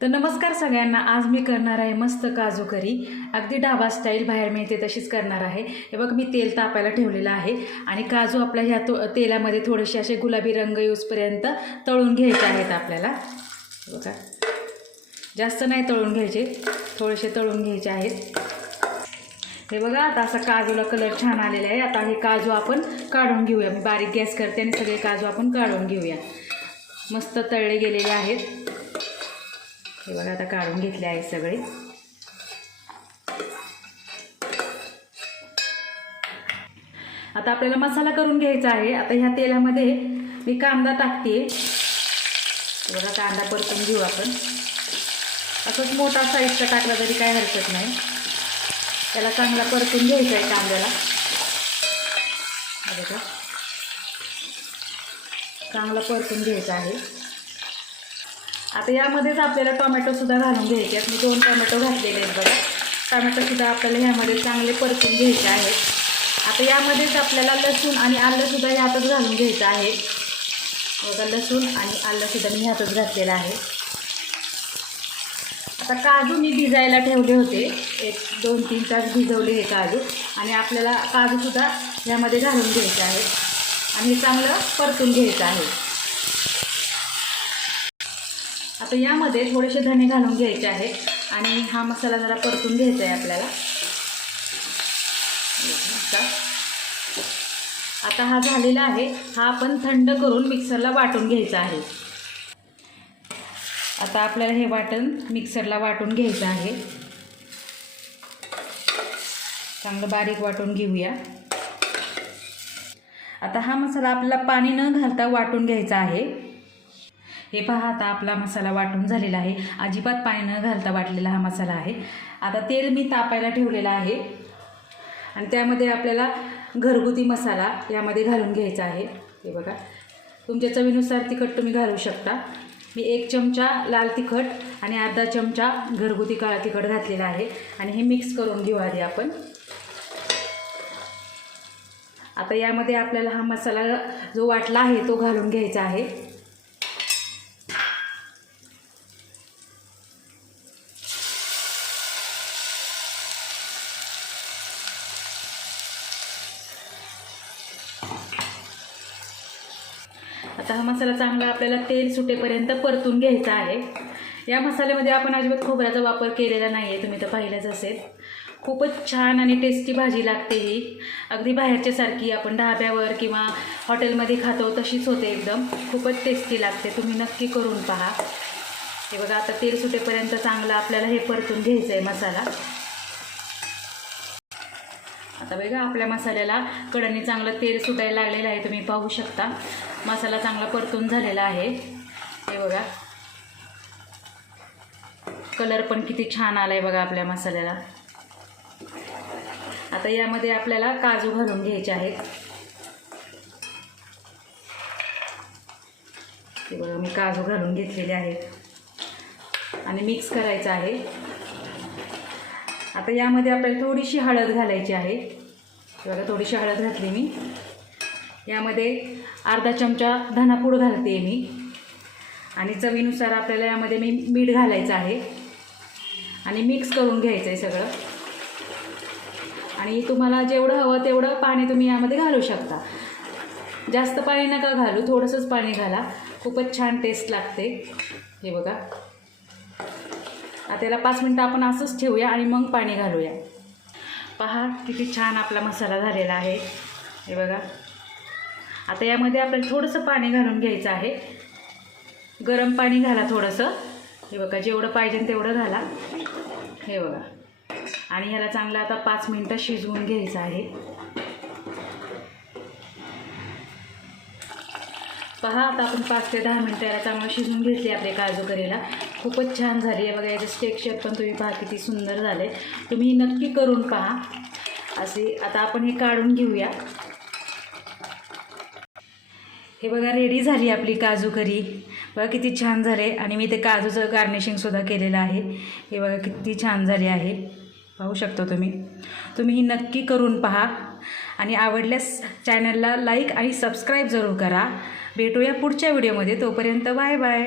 तर नमस्कार सगळ्यांना. आज मी करणार आहे मस्त काजू करी. अगदी ढाबा स्टाईल बाहेर मिळते तशीच करणार आहे. हे बघ मी तेल तापायला ठेवलेलं आहे आणि काजू आपल्या ह्या तो तेलामध्ये थोडेसे असे गुलाबी रंग येऊसपर्यंत तळून घ्यायचे आहेत आपल्याला. बघा. जास्त नाही तळून घ्यायचे थोडेसे तळून घ्यायचे आहेत. हे बघा आता असा काजूला कलर छान आलेला आहे. आता हे काजू आपण काढून घेऊया. मी बारीक गॅस करते आणि सगळे काजू आपण काढून घेऊया. मस्त तळले गेलेले आहेत. हे बघा आता काढून घेतले आहेत सगळे. आता आपल्याला मसाला करून घ्यायचा आहे. आता ह्या तेलामध्ये मी कांदा टाकते. बघा कांदा परतून घेऊ आपण. असंच मोठा साईजचा टाकला तरी काय हरकत नाही. त्याला चांगला परतून घ्यायचा आहे कांद्याला. बघा. चांगला परतून घ्यायचा आहे. आता यामध्येच आपल्याला टोमॅटोसुद्धा घालून घ्यायचे आहेत. मी दोन टोमॅटो घातलेले आहेत बघा. टोमॅटोसुद्धा आपल्याला ह्यामध्ये चांगले परतून घ्यायचे आहेत. आता यामध्येच आपल्याला लसूण आणि आलंसुद्धा ह्यातच घालून घ्यायचं आहे. बघा लसूण आणि आलंसुद्धा मी ह्यातच घातलेलं आहे. आता काजू मी भिजायला ठेवले होते. एक दोन तीन तास भिजवले हे काजू. आणि आपल्याला काजूसुद्धा ह्यामध्ये घालून घ्यायचे आहेत. आणि हे चांगलं परतून घ्यायचं आहे. आता यामध्ये थोडेसे धणे घालून घ्यायचे आहे. आणि हा मसाला जरा परतून घ्यायचा आहे आपल्याला. आता आता हा झालेला आहे. हा आपण थंड करून मिक्सरला वाटून घ्यायचा आहे. आता आपल्याला हे वाटण मिक्सरला वाटून घ्यायचं आहे. चांगलं बारीक वाटून घेऊया. आता हा मसाला आपल्याला पाणी न घालता वाटून घ्यायचा आहे. हे पहा आता आपला मसाला वाटून झालेला आहे. अजिबात पाणी न घालता वाटलेला हा मसाला आहे. आता तेल मी तापायला ठेवलेला आहे. आणि त्यामध्ये आपल्याला घरगुती मसाला यामध्ये घालून घ्यायचा आहे. हे बघा. तुमच्या चवीनुसार तिखट तुम्ही घालू शकता. मी एक चमचा लाल तिखट आणि अर्धा चमचा घरगुती काळा तिखट घातलेला आहे. आणि हे मिक्स करून घेऊ आधी आपण. आता यामध्ये आपल्याला हा मसाला जो वाटला आहे तो घालून घ्यायचा आहे. आता हा मसाला चांगला आपल्याला तेल सुटेपर्यंत परतून घ्यायचा आहे. या मसाल्यामध्ये आपण अजिबात खोबऱ्याचा वापर केलेला नाही आहे तुम्ही तर पाहिलंच असेल. खूपच छान आणि टेस्टी भाजी लागते ही. अगदी बाहेरच्यासारखी आपण ढाब्यावर किंवा हॉटेलमध्ये खातो तशीच होते एकदम. खूपच टेस्टी लागते तुम्ही नक्की करून पहा. हे बघा आता तेल सुटेपर्यंत चांगलं आपल्याला हे परतून घ्यायचं आहे मसाला. आता बघा आपल्या मसाल्याला कडाने चांगलं तेल सुटायला लागलेलं आहे तुम्ही पाहू शकता. मसाला चांगला परतून झालेला आहे. हे बघा. कलर पण किती छान आला आहे बघा आपल्या मसाल्याला. आता यामध्ये आपल्याला काजू घालून घ्यायचे आहेत. ते बघा मी काजू घालून घेतलेले आहेत. आणि मिक्स करायचं आहे. आता यामध्ये आपल्याला थोडीशी हळद घालायची आहे. बघा थोडीशी हळद घातली मी. यामध्ये अर्धा चमचा धनापूड घालते मी. आणि चवीनुसार आपल्याला यामध्ये मी मीठ घालायचं आहे. आणि मिक्स करून घ्यायचं आहे सगळं. आणि तुम्हाला जेवढं हवं तेवढं पाणी तुम्ही यामध्ये घालू शकता. जास्त पाणी नका घालू थोडंसंच पाणी घाला. खूपच छान टेस्ट लागते. हे बघा. आता याला पाच मिनटं आपण असंच ठेवूया आणि मग पाणी घालूया. पहा किती छान आपला मसाला झालेला आहे. हे बघा. आता यामध्ये आपल्याला थोडंसं पाणी घालून घ्यायचं आहे. गरम पाणी घाला थोडंसं. हे बघा जेवढं पाहिजे तेवढं घाला. हे बघा. आणि ह्याला चांगलं आता पाच मिनटं शिजवून घ्यायचं आहे. पहा आता आपण पाच ते दहा मिनटं याला चांगलं शिजून घेतली आपले काजू करीला. खूपच छान झाली आहे बघा याचं टेक्स्चर पण तुम्ही पहा किती सुंदर झाले. तुम्ही नक्की करून पहा. असे आता आपण हे काढून घेऊया. हे बघा रेडी झाली आपली काजू करी. बघा किती छान झाले. आणि मी ते काजूचं गार्निशिंगसुद्धा केलेलं आहे. हे बघा किती छान झाले आहे. पाहू शकतो तुम्ही. तुम्ही ही नक्की करून पहा. आणि आवडल्यास चॅनलला लाईक आणि सबस्क्राईब जरूर करा. भेटूया पुढच्या व्हिडिओमध्ये तोपर्यंत बाय बाय